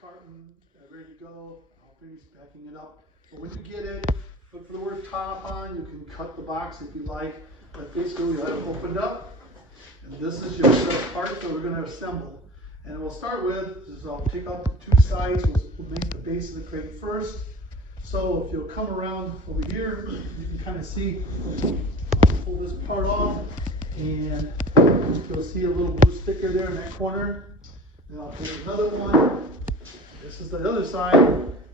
carton ready to go. I'll finish packing it up. But when you get it, look for the word top on. You can cut the box if you like. But basically, we have it opened up. And this is your set of parts that we're going to assemble. And we'll start with is I'll take out the two sides. We'll make the base of the crate first. So if you'll come around over here, you can kind of see. I'll pull this part off, and you'll see a little blue sticker there in that corner. Then I'll take another one. This is the other side,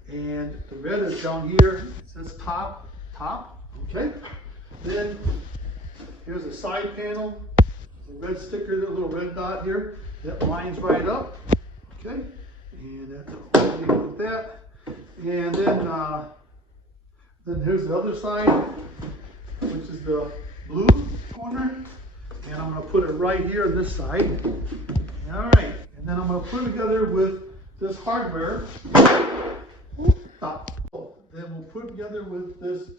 and the red is down here. It says top. Okay. Then here's a side panel. The red sticker, the little red dot here, that lines right up. Okay. And that's all like that. And then here's the other side, which is the blue corner. And I'm going to put it right here on this side. All right. And then I'm going to put it together with this hardware. Stop. Then we'll put it together with this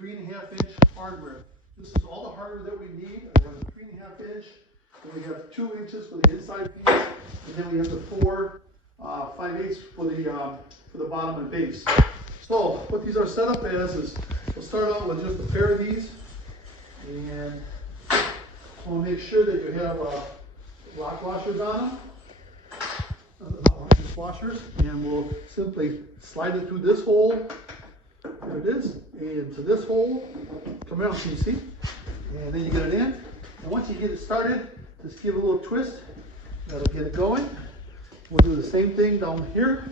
3.5-inch hardware. This is all the hardware that we need. I have a 3.5 inch. Then we have 2 inches for the inside piece. And then we have the 4 5/8 for the bottom and base. So what these are set up as is we'll start out with just a pair of these, and we'll make sure that you have lock washers on them, not washers, and we'll simply slide it through this hole. There it is, and to this hole. Come out, so you see, and then you get it in. And once you get it started, just give it a little twist. That'll get it going. We'll do the same thing down here.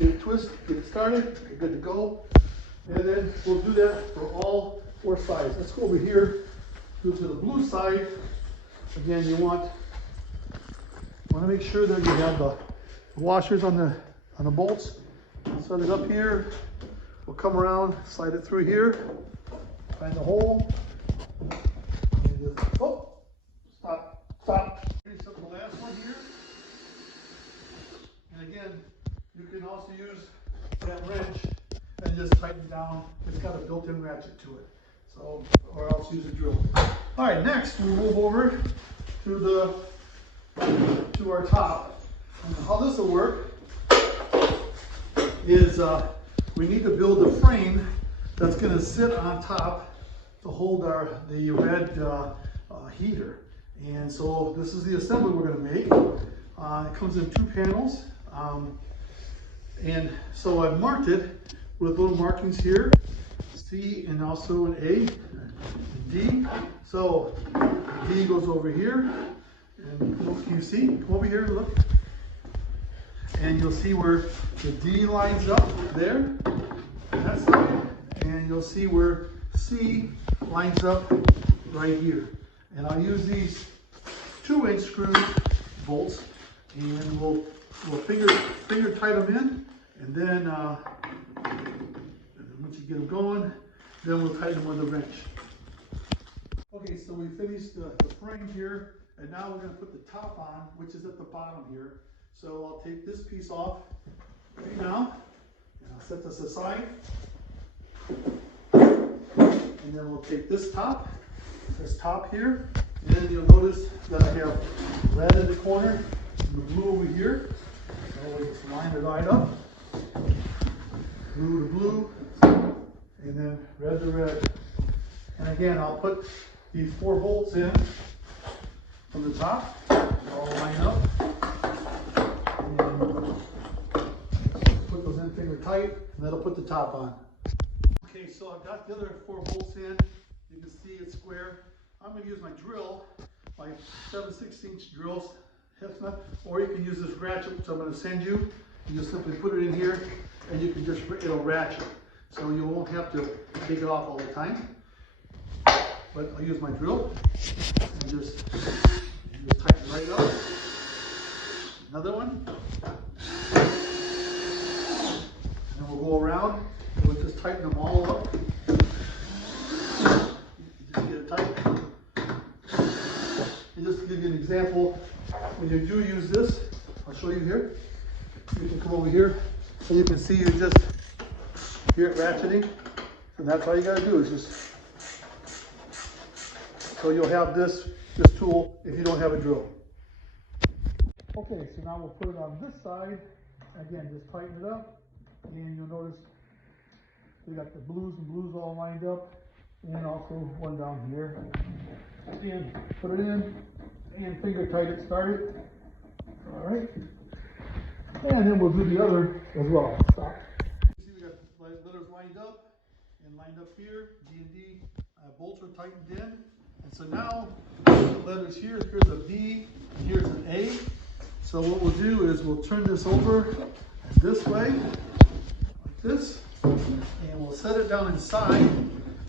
Get it twist, get it started, you're good to go. And then we'll do that for all 4 sides. Let's go over here, go to the blue side. Again, you want to make sure that you have the washers on the bolts. Set it up here. We'll come around, slide it through here, find the hole. And just, oh, stop. Finish up the last one here. And again, you can also use that wrench and just tighten down. It's got a built-in ratchet to it. So, or else use a drill. All right, next we move over to our top. And how this will work is we need to build a frame that's going to sit on top to hold the red heater. And so this is the assembly we're going to make. It comes in 2 panels. And so I've marked it with little markings here, C and also an A, and D. So D goes over here, and can you see? Come over here and look. And you'll see where the D lines up there, that side, and you'll see where C lines up right here. And I'll use these 2-inch screw bolts, and we'll finger tight them in, and then once you get them going, then we'll tighten them with a wrench. Okay, so we finished the frame here, and now we're going to put the top on, which is at the bottom here. So I'll take this piece off right now, and I'll set this aside, and then we'll take this top here, and then you'll notice that I have red in the corner and the blue over here. So we just line it right up, blue to blue, and then red to red. And again, I'll put these 4 bolts in from the top, all line up, and put those in finger tight, and that'll put the top on. Okay, so I've got the other 4 bolts in. You can see it's square. I'm going to use my drill, my 7/16" drills, or you can use this ratchet, which I'm going to send you. You just simply put it in here, and you can just, it'll ratchet. So you won't have to take it off all the time. But I'll use my drill, and just tighten it right up. Another one. And we'll go around, and we'll just tighten them all up. Just get it tight. And just to give you an example, when you do use this, I'll show you here. You can come over here, and you can see you just hear it ratcheting, and that's all you got to do is just. So you'll have this tool if you don't have a drill. Okay, so now we'll put it on this side. Again, just tighten it up, and you'll notice we got the blues and blues all lined up, and also one down here. And put it in, and finger tight it, start it. All right, and then we'll do the other as well. Stop. You see we got letters lined up, and lined up here. D and D bolts are tightened in, and so now the letters here. Here's a B, and here's an A. So what we'll do is we'll turn this over this way, like this, and we'll set it down inside.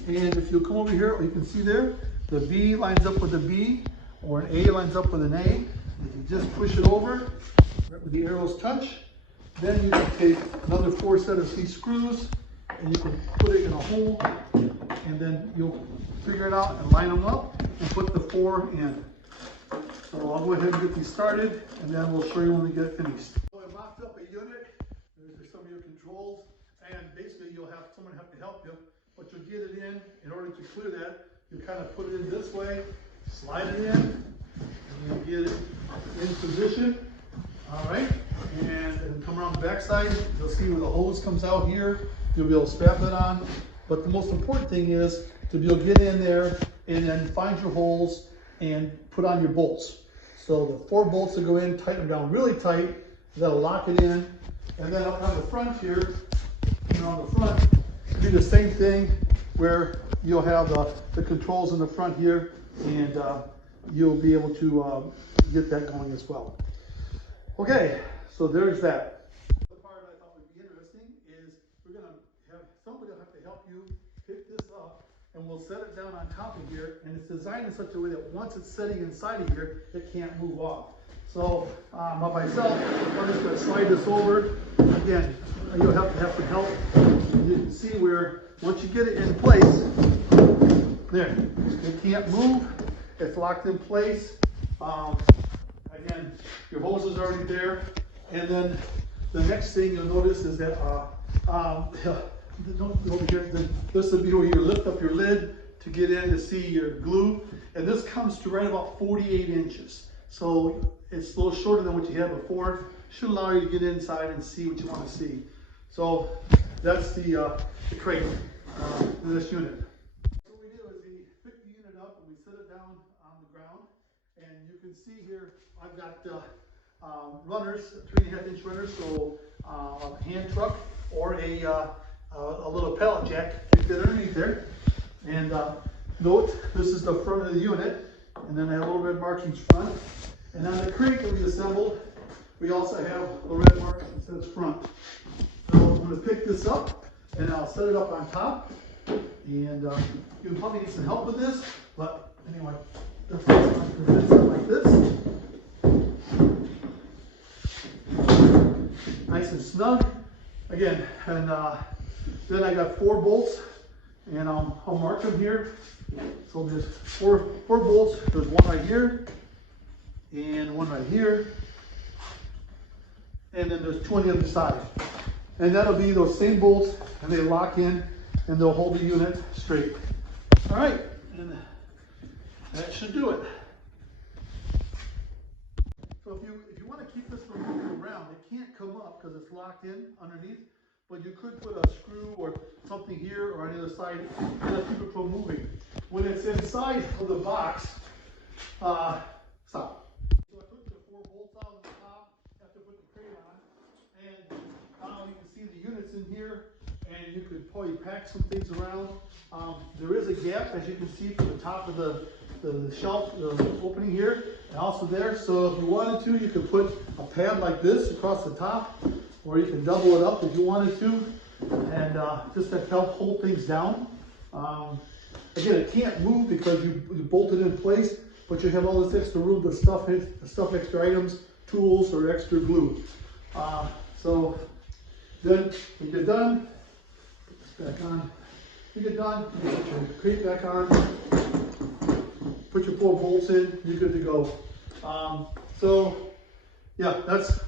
And if you'll come over here, you can see there, the B lines up with the B, or an A lines up with an A. If you just push it over, right where the arrows touch, then you can take another 4 set of these screws, and you can put it in a hole, and then you'll figure it out and line them up, and put the 4 in. So I'll go ahead and get these started, and then we'll show you when we get finished. So I mocked up a unit. There's some of your controls, and basically you'll have someone have to help you, but you'll get it in order to clear that. You kind of put it in this way, slide it in, and you'll get it in position. All right, and then come around the back side. You'll see where the hose comes out here. You'll be able to strap it on. But the most important thing is to be able to get in there and then find your holes and put on your bolts. So the 4 bolts that go in, tighten them down really tight. That'll lock it in. And then up on the front here, on the front, do the same thing where you'll have the controls in the front here, and you'll be able to get that going as well. Okay, so there's that. The part I thought would be interesting is we're going to have somebody have to help you pick this up, and we'll set it down on top of here, and it's designed in such a way that once it's sitting inside of here, it can't move off. So by myself, I'm just going to slide this over. Again, you'll have to have some help. You can see where once you get it in place, there, it can't move. It's locked in place. Again, your hose is already there. And then the next thing you'll notice is that over here, this will be where you lift up your lid to get in to see your glue. And this comes to right about 48 inches. So it's a little shorter than what you had before. Should allow you to get inside and see what you want to see. So that's the crate in this unit. What we do is we pick the unit up and we set it down on the ground. And you can see here, I've got runners, 3.5 inch runners, so a hand truck or a little pallet jack can fit underneath there. And note, this is the front of the unit, and then I have little red markings front. And on the crate that we assembled, we also have the red mark that says front. So I'm going to pick this up, and I'll set it up on top. And you'll probably need some help with this, but anyway, the front presents it like this. Nice and snug. Again, and then I got 4 bolts, and I'll mark them here. So there's four bolts. There's one right here, and one right here, and then there's 2 on the other side. And that'll be those same bolts, and they lock in, and they'll hold the unit straight. All right, and that should do it. So if you want to keep this from moving around, it can't come up because it's locked in underneath. But you could put a screw or something here or on the other side to keep it from moving. When it's inside of the box, stop. So I took the 4 bolts out of the top after put the crate on, and now you can see the units in here, and you could probably pack some things around. There is a gap, as you can see, from the top of the shelf opening here, and also there. So if you wanted to, you could put a pad like this across the top, or you can double it up if you wanted to, and just to help hold things down. Again, it can't move because you bolted in place, but you have all this extra room to stuff extra items, tools, or extra glue. So then when you're done, put this back on. When you get done, you put your crate back on, put your 4 bolts in, you're good to go. So yeah, that's